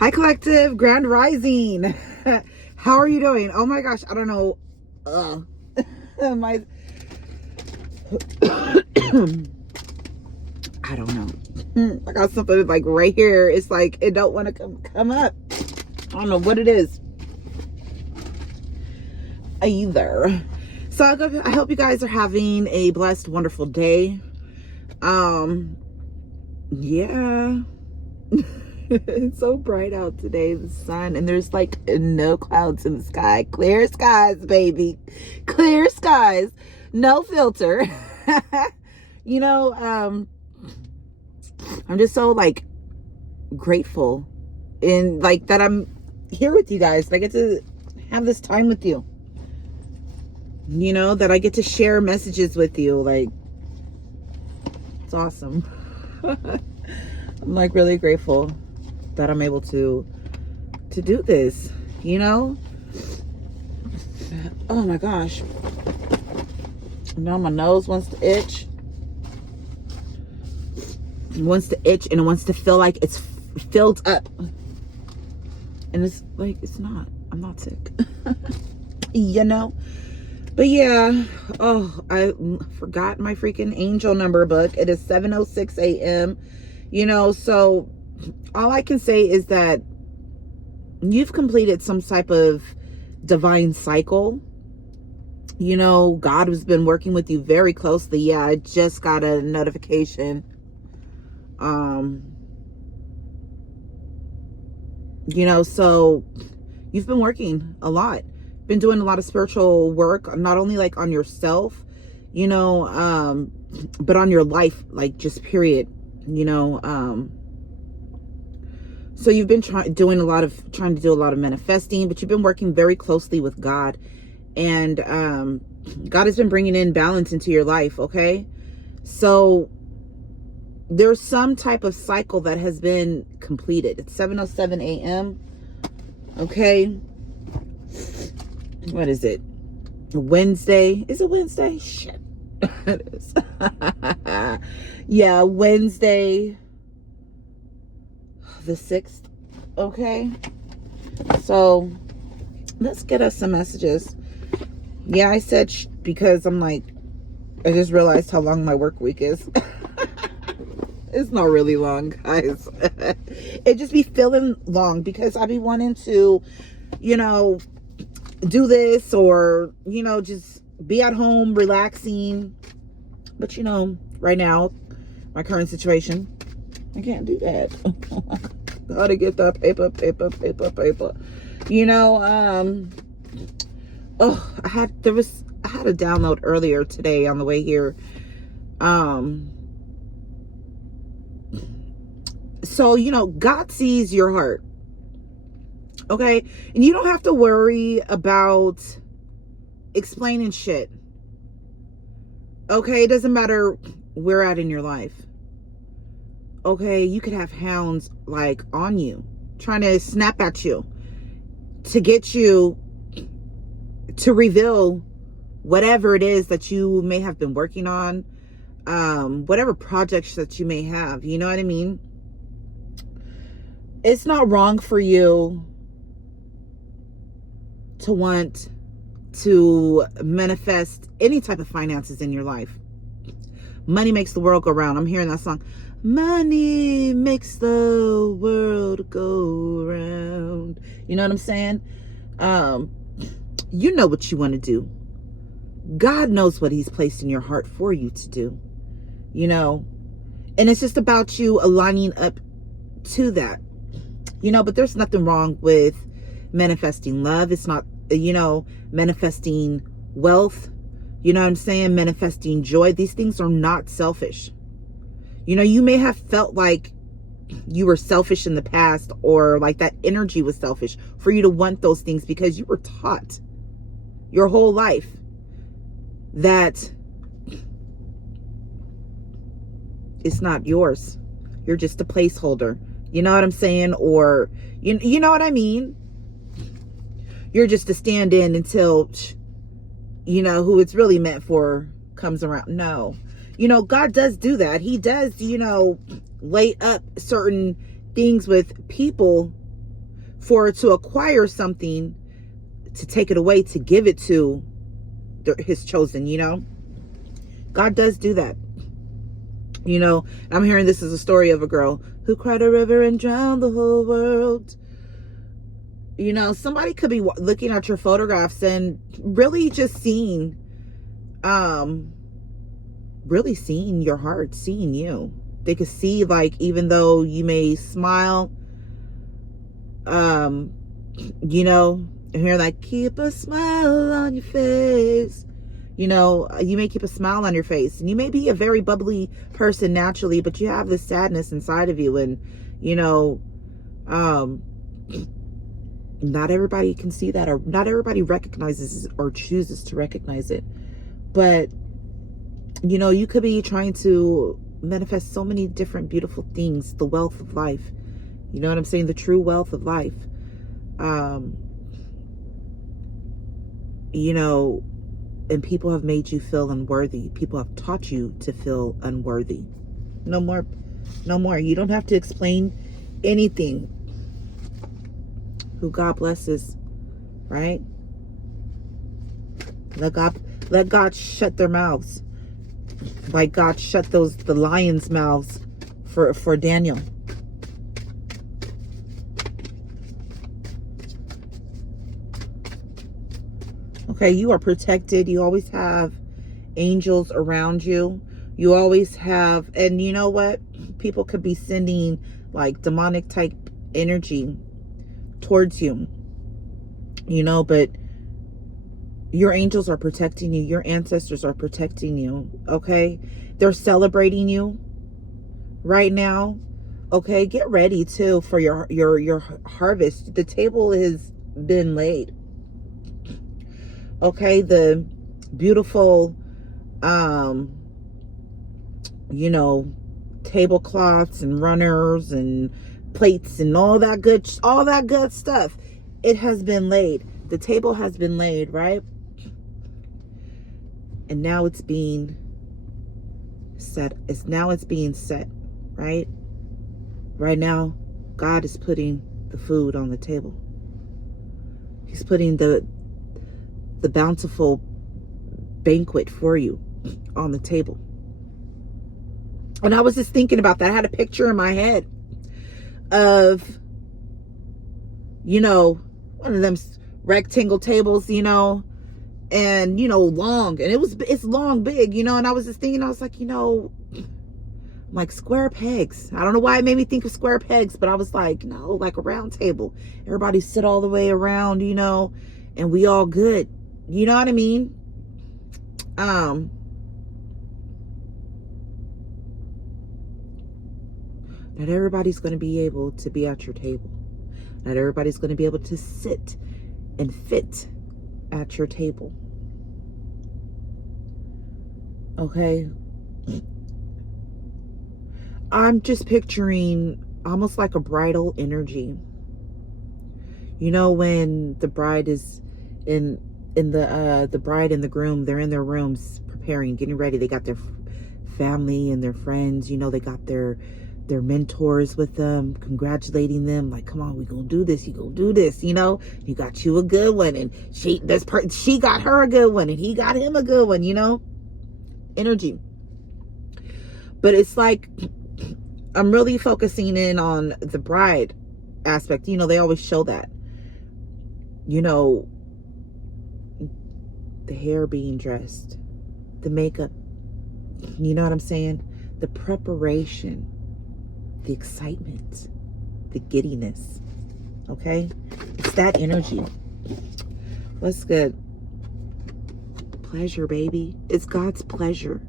Hi, Collective, Grand Rising. How are you doing? Oh my gosh, I don't know. My, I don't know. I got something like right here. It's like it don't want to come up. I don't know what it is either. So I hope you guys are having a blessed, wonderful day. Yeah. It's so bright out today, the sun, and there's like no clouds in the sky. Clear skies, baby. Clear skies. No filter. I'm just so like grateful in like that I'm here with you guys. I get to have this time with you. That I get to share messages with you. Like, it's awesome. I'm like really grateful that I'm able to do this, Oh my gosh. Now my nose wants to itch. It wants to itch and it wants to feel like it's filled up. And it's like, it's not. I'm not sick. But yeah, I forgot my freaking angel number book. It is 7:06 a.m. So all I can say is that you've completed some type of divine cycle. God has been working with you very closely. Yeah, I just got a notification. So you've been working a lot. Been doing a lot of spiritual work, not only like on yourself, but on your life, like just period, so you've been trying to do a lot of manifesting, but you've been working very closely with God, and God has been bringing in balance into your life. Okay. So there's some type of cycle that has been completed. It's 7:07 a.m. Okay. What is it? Wednesday? Is it Wednesday? Shit. It is. Yeah, Wednesday the 6th. Okay. So let's get us some messages. Yeah, I said because I'm like, I just realized how long my work week is. It's not really long, guys. It just be feeling long because I be wanting to, do this or, just be at home relaxing. But, right now, my current situation, I can't do that. Gotta get that paper. I had a download earlier today on the way here. So, God sees your heart. Okay? And you don't have to worry about explaining shit. Okay? It doesn't matter where you're at in your life. Okay? You could have hounds like on you, trying to snap at you to get you to reveal whatever it is that you may have been working on, whatever projects that you may have. You know what I mean? It's not wrong for you to want to manifest any type of finances in your life. Money makes the world go round. I'm hearing that song. Money makes the world go round. You know what I'm saying? You know what you want to do. God knows what he's placed in your heart for you to do. And it's just about you aligning up to that. But there's nothing wrong with manifesting love. It's not, manifesting wealth. You know what I'm saying? Manifesting joy. These things are not selfish. You may have felt like you were selfish in the past, or like that energy was selfish for you to want those things because you were taught your whole life that it's not yours. You're just a placeholder. You know what I'm saying? Or, you know what I mean? You're just a stand-in until, who it's really meant for comes around. No. God does do that. He does, lay up certain things with people to acquire something, to take it away, to give it to his chosen, you know. God does do that. You know, I'm hearing this is a story of a girl who cried a river and drowned the whole world. You know, somebody could be looking at your photographs and really just seeing, really seeing your heart, seeing you. They could see, like, even though you may smile, you know, and hear like, keep a smile on your face. You know, you may keep a smile on your face, and you may be a very bubbly person naturally, but you have this sadness inside of you. And, you know, not everybody can see that, or not everybody recognizes or chooses to recognize it. But, you know, you could be trying to manifest so many different beautiful things, the wealth of life. You know what I'm saying? The true wealth of life. You know, and people have made you feel unworthy. People have taught you to feel unworthy. No more. No more. You don't have to explain anything. Who God blesses, right? Let God shut their mouths. Like God shut the lions' mouths for Daniel. Okay, you are protected. You always have angels around you. You always have, and you know what? People could be sending like demonic type energy towards you, you know, but your angels are protecting you. Your ancestors are protecting you. Okay, they're celebrating you right now. Okay, get ready too for your harvest. The table has been laid. Okay, the beautiful, you know, tablecloths and runners and plates and all that good stuff. It has been laid. The table has been laid, right? And now it's being set. It's being set, right? Right now, God is putting the food on the table. He's putting the bountiful banquet for you on the table. And I was just thinking about that. I had a picture in my head of, you know, one of them rectangle tables, you know, and, you know, long, and it's long, big, you know, and I was just thinking, I was like, you know, like square pegs. I don't know why it made me think of square pegs, but I was like, no, like a round table. Everybody sit all the way around, you know, and we all good. You know what I mean? Not everybody's going to be able to be at your table. Not everybody's going to be able to sit and fit at your table. Okay? I'm just picturing almost like a bridal energy. You know, when the bride is in the bride and the groom, they're in their rooms preparing, getting ready. They got their family and their friends, you know, they got their mentors with them, congratulating them, like, come on, we gonna do this, you gonna do this, you know, you got you a good one, and she got her a good one, and he got him a good one, you know, energy. But it's like, I'm really focusing in on the bride aspect. You know, they always show that, you know, the hair being dressed, the makeup, you know what I'm saying? The preparation, the excitement, the giddiness. Okay? It's that energy. What's good? Pleasure, baby. It's God's pleasure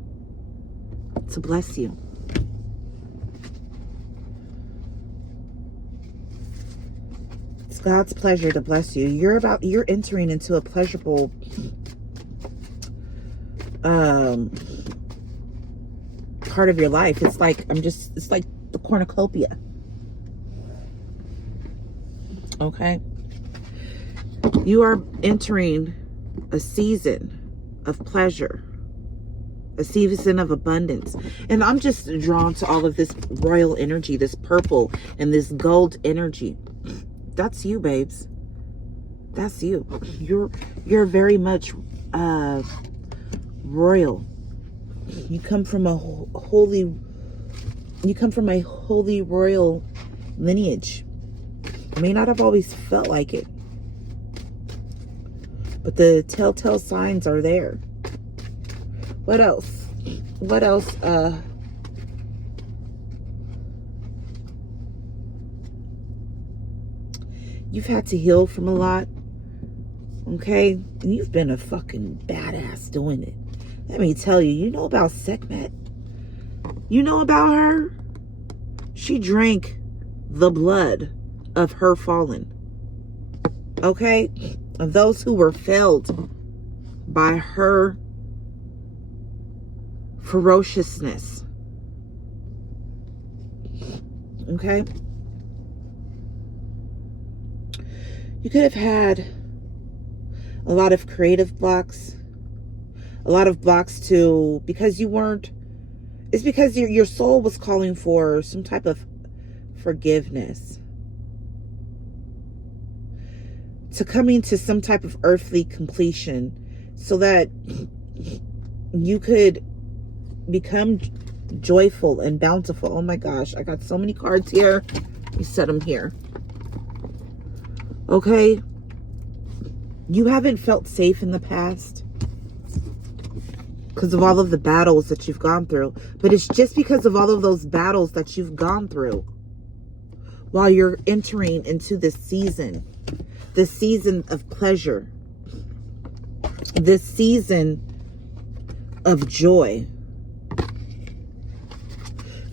to bless you. It's God's pleasure to bless you. You're entering into a pleasurable part of your life. It's like it's like the cornucopia. Okay? You are entering a season of pleasure, a season of abundance. And I'm just drawn to all of this royal energy, this purple and this gold energy. That's you, babes. That's you. You're very much royal. You come from a holy royal lineage. May not have always felt like it, but the telltale signs are there. What else? What else? You've had to heal from a lot. Okay? And you've been a fucking badass doing it. Let me tell you, you know about Sekhmet? You know about her? She drank the blood of her fallen. Okay? Of those who were felled by her ferociousness. Okay? You could have had a lot of creative blocks, a lot of blocks to, because you weren't, it's because your soul was calling for some type of forgiveness, to coming to some type of earthly completion so that you could become joyful and bountiful. Oh my gosh, I got so many cards here. You set them here. Okay? You haven't felt safe in the past because of all of the battles that you've gone through. But it's just because of all of those battles that you've gone through while you're entering into this season of pleasure, this season of joy,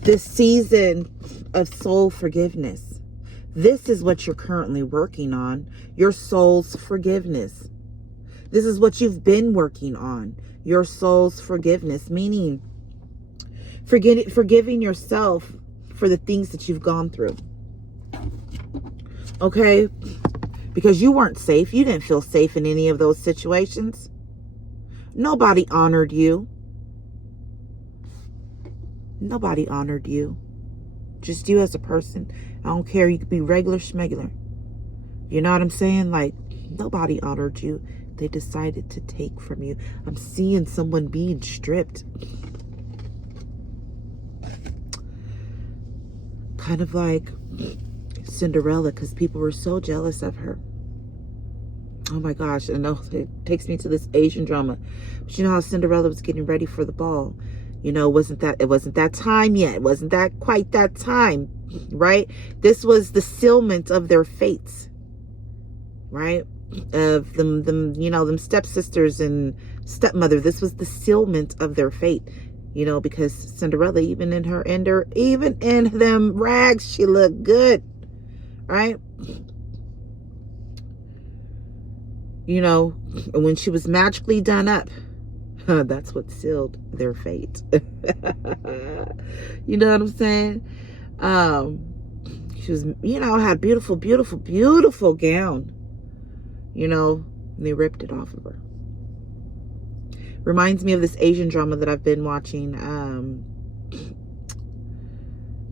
this season of soul forgiveness. This is what you're currently working on, your soul's forgiveness. This is what you've been working on, your soul's forgiveness, meaning forgiving yourself for the things that you've gone through. Okay? Because you weren't safe. You didn't feel safe in any of those situations. Nobody honored you. Nobody honored you. Just you as a person. I don't care. You could be regular schmegular. You know what I'm saying? Like, nobody honored you. They decided to take from you. I'm seeing someone being stripped. Kind of like Cinderella, because people were so jealous of her. Oh my gosh. I know it takes me to this Asian drama. But you know how Cinderella was getting ready for the ball? You know, it wasn't that time yet. It wasn't that quite that time, right? This was the sealment of their fates, right? Of them, you know, them stepsisters and stepmother. This was the sealment of their fate, you know, because Cinderella, even in them rags, she looked good, right? You know, when she was magically done up, that's what sealed their fate. You know what I'm saying? She was, you know, had beautiful, beautiful, beautiful gown. You know, and they ripped it off of her. Reminds me of this Asian drama that I've been watching.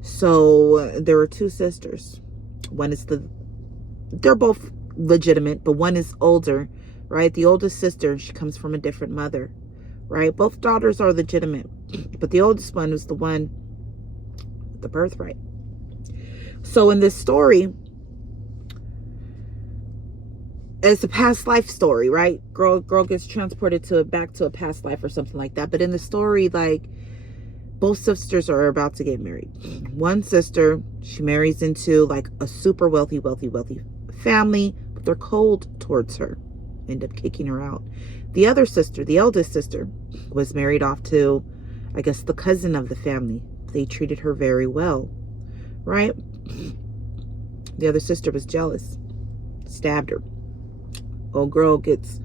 So there were two sisters. They're both legitimate, but one is older, right? The oldest sister, she comes from a different mother, right? Both daughters are legitimate, but the oldest one is the one with the birthright. So in this story, it's a past life story, right? Girl gets transported back to a past life or something like that. But in the story, like, both sisters are about to get married. One sister, she marries into like a super wealthy family, but they're cold towards her. End up kicking her out. The other sister, the eldest sister, was married off to, I guess, the cousin of the family. They treated her very well, right? The other sister was jealous, stabbed her. Old girl gets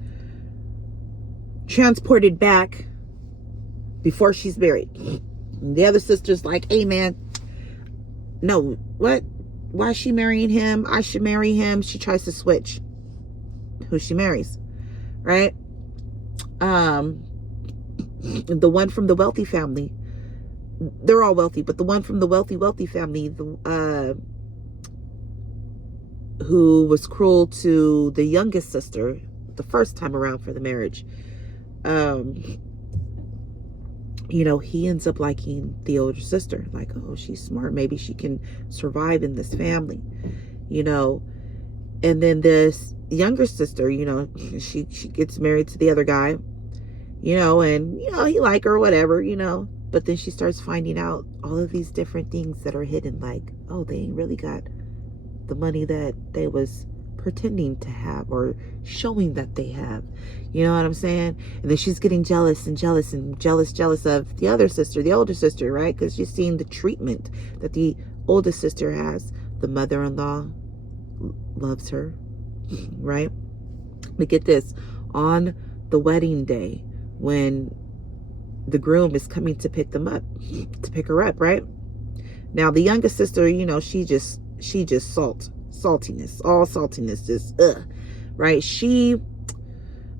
transported back before she's married. The other sister's like, hey man, no, what? Why is she marrying him? I should marry him. She tries to switch who she marries, right? The one from the wealthy family, they're all wealthy, but the one from the wealthy family, who was cruel to the youngest sister the first time around for the marriage, you know, he ends up liking the older sister. Like, oh, she's smart. Maybe she can survive in this family, you know. And then this younger sister, you know, she gets married to the other guy, you know, and, you know, he like her, whatever, you know. But then she starts finding out all of these different things that are hidden. Like, oh, they ain't really got the money that they was pretending to have or showing that they have. You know what I'm saying? And then she's getting jealous of the other sister, the older sister, right? Because she's seeing the treatment that the oldest sister has. The mother-in-law loves her, right? But get this, on the wedding day, when the groom is coming to pick her up, right? Now, the youngest sister, you know, she just saltiness, all saltiness, just right? She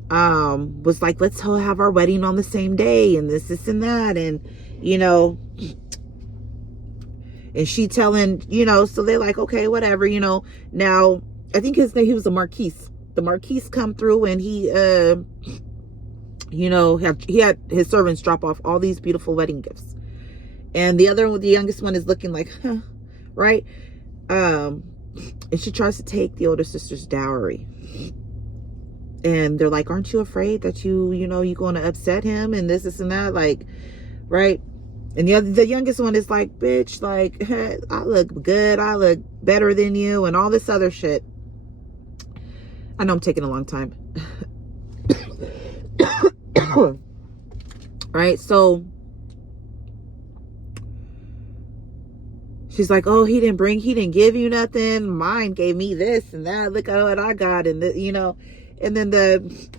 was like, let's all have our wedding on the same day, and this and that, and, you know, and she telling, you know, so they're like, okay, whatever, you know. Now, I think he was a Marquis. The Marquis come through, and he you know, he had his servants drop off all these beautiful wedding gifts, and the youngest one is looking like, huh, right? And she tries to take the older sister's dowry, and they're like, aren't you afraid that you know, you're going to upset him and this and that, like, right? And the youngest one is like, bitch, like, hey, I look good, I look better than you, and all this other shit. I know I'm taking a long time. Right? So she's like, oh, he didn't give you nothing. Mine gave me this and that. Look at what I got. And, you know, and then the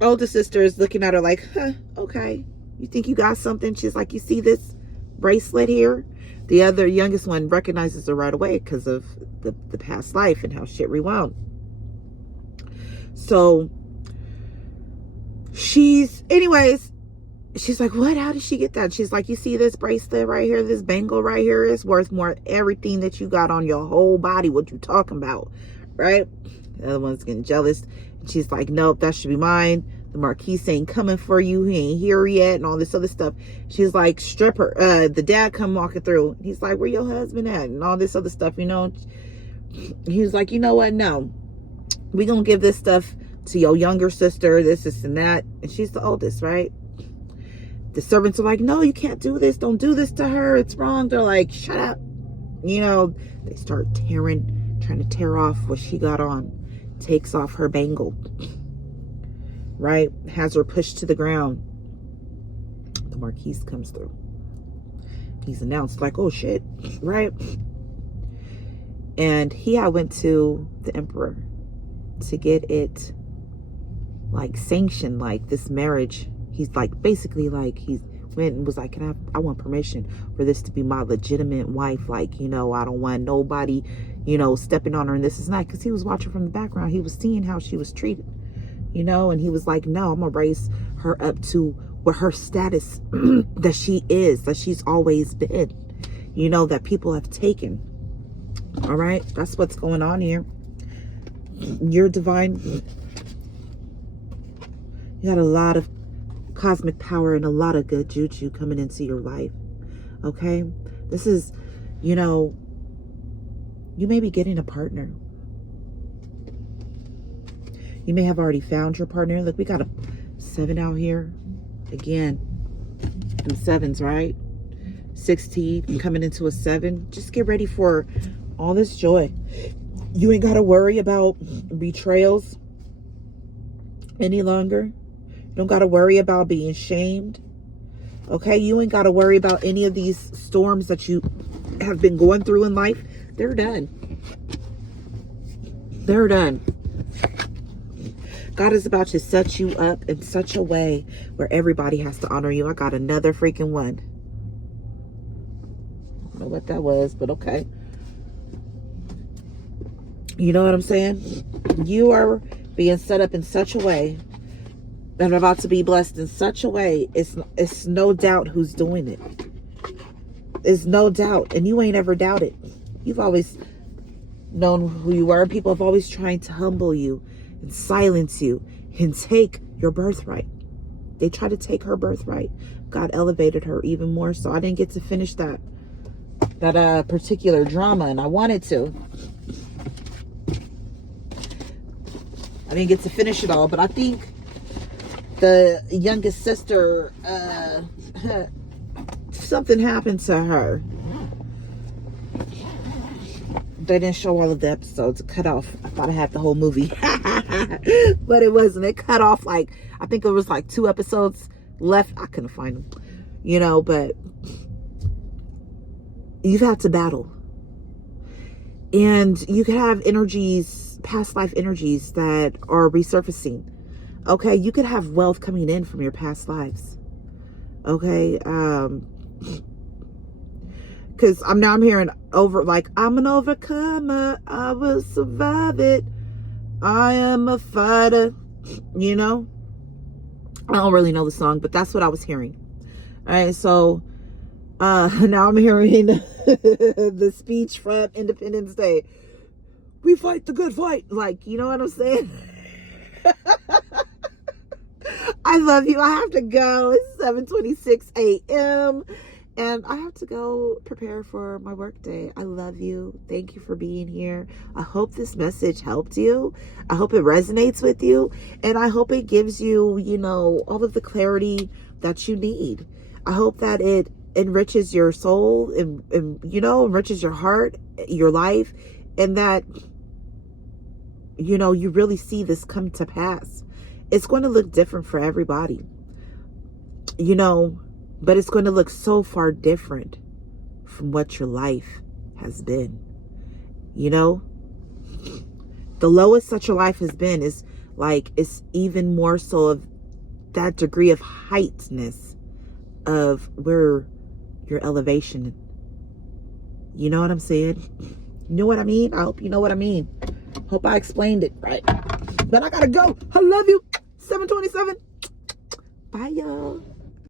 older sister is looking at her like, huh, okay. You think you got something? She's like, you see this bracelet here? The other youngest one recognizes her right away because of the past life and how shit rewound. So anyways, she's like, what? How did she get that? She's like, you see this bracelet right here? This bangle right here is worth more than everything that you got on your whole body. What you talking about? Right? The other one's getting jealous. She's like, nope, that should be mine. The Marquis ain't coming for you. He ain't here yet, and all this other stuff. She's like, stripper. The dad come walking through. He's like, where your husband at? And all this other stuff, you know. He's like, you know what? No. We gonna give this stuff to your younger sister, this and that. And she's the oldest, right? The servants are like, no, you can't do this. Don't do this to her. It's wrong. They're like, shut up. You know, they start trying to tear off what she got on. Takes off her bangle. Right? Has her pushed to the ground. The Marquis comes through. He's announced like, oh shit. Right? And he went to the emperor to get it like sanctioned, like this marriage. He's like, basically like, he went and was like, I want permission for this to be my legitimate wife. Like, you know, I don't want nobody, you know, stepping on her and this is not, because he was watching from the background. He was seeing how she was treated, you know, and he was like, no, I'm gonna raise her up to where her status that she's always been, you know, that people have taken. All right, that's what's going on here. You're divine. You got a lot of cosmic power and a lot of good juju coming into your life. Okay, this is, you know, you may be getting a partner. You may have already found your partner. Look, we got a 7 out here again. Them 7s, right? 16 coming into a 7. Just get ready for all this joy. You ain't got to worry about betrayals any longer. You don't got to worry about being shamed. Okay? You ain't got to worry about any of these storms that you have been going through in life. They're done. They're done. God is about to set you up in such a way where everybody has to honor you. I got another freaking one. I don't know what that was, but okay. You know what I'm saying? You are being set up in such a way and about to be blessed in such a way. It's no doubt who's doing it. It's no doubt. And you ain't ever doubted. You've always known who you were. People have always tried to humble you and silence you and take your birthright. They tried to take her birthright. God elevated her even more. So I didn't get to finish that particular drama, and I wanted to. I didn't get to finish it all, but I think the youngest sister, something happened to her. They didn't show all of the episodes. It cut off. I thought I had the whole movie. But it wasn't. It cut off like, I think it was like 2 episodes left. I couldn't find them. You know, but you've had to battle. And you could have energies, past life energies that are resurfacing. Okay, you could have wealth coming in from your past lives. Okay, because I'm hearing over, like, I'm an overcomer, I will survive it, I am a fighter, you know. I don't really know the song, but that's what I was hearing. All right, so now I'm hearing the speech from Independence Day. We fight the good fight. Like, you know what I'm saying? I love you. I have to go. It's 7:26 a.m. and I have to go prepare for my work day. I love you. Thank you for being here. I hope this message helped you. I hope it resonates with you. And I hope it gives you, you know, all of the clarity that you need. I hope that it enriches your soul and you know, enriches your heart, your life, and that, you know, you really see this come to pass. It's going to look different for everybody, you know, but it's going to look so far different from what your life has been. You know, the lowest that your life has been is like, it's even more so of that degree of heightness of where your elevation. You know what I'm saying? You know what I mean? I hope you know what I mean. Hope I explained it right. But I gotta go. I love you. 7:27. Bye, y'all.